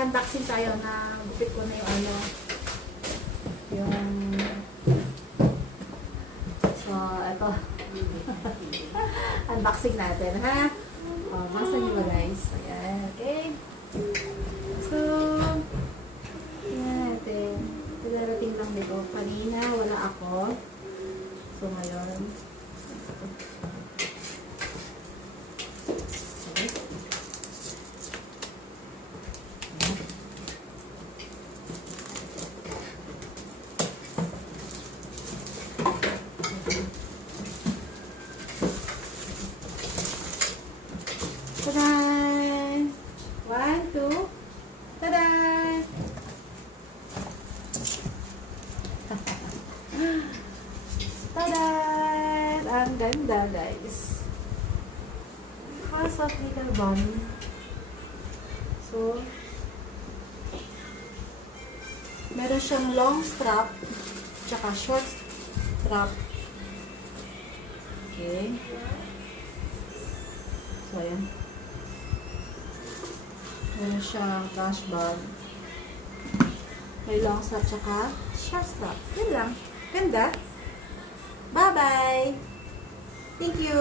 mag-unboxing tayo na gupit ko na yung ano, yung, so, eto. Unboxing natin, ha? O, basta nyo ba, guys? Ayan, okay? So, ayan natin. Darating lang dito. Kanina, wala ako. So, ngayon, ta-da! 1, 2, ta-da! Ta-da! Ang ganda, guys. House of Little Bunny. So, meron siyang long strap, tsaka short strap. Okay. So, ayan. Meron siyang cash bag. May long strap tsaka short strap. Yan lang. Ganda. Bye-bye. Thank you.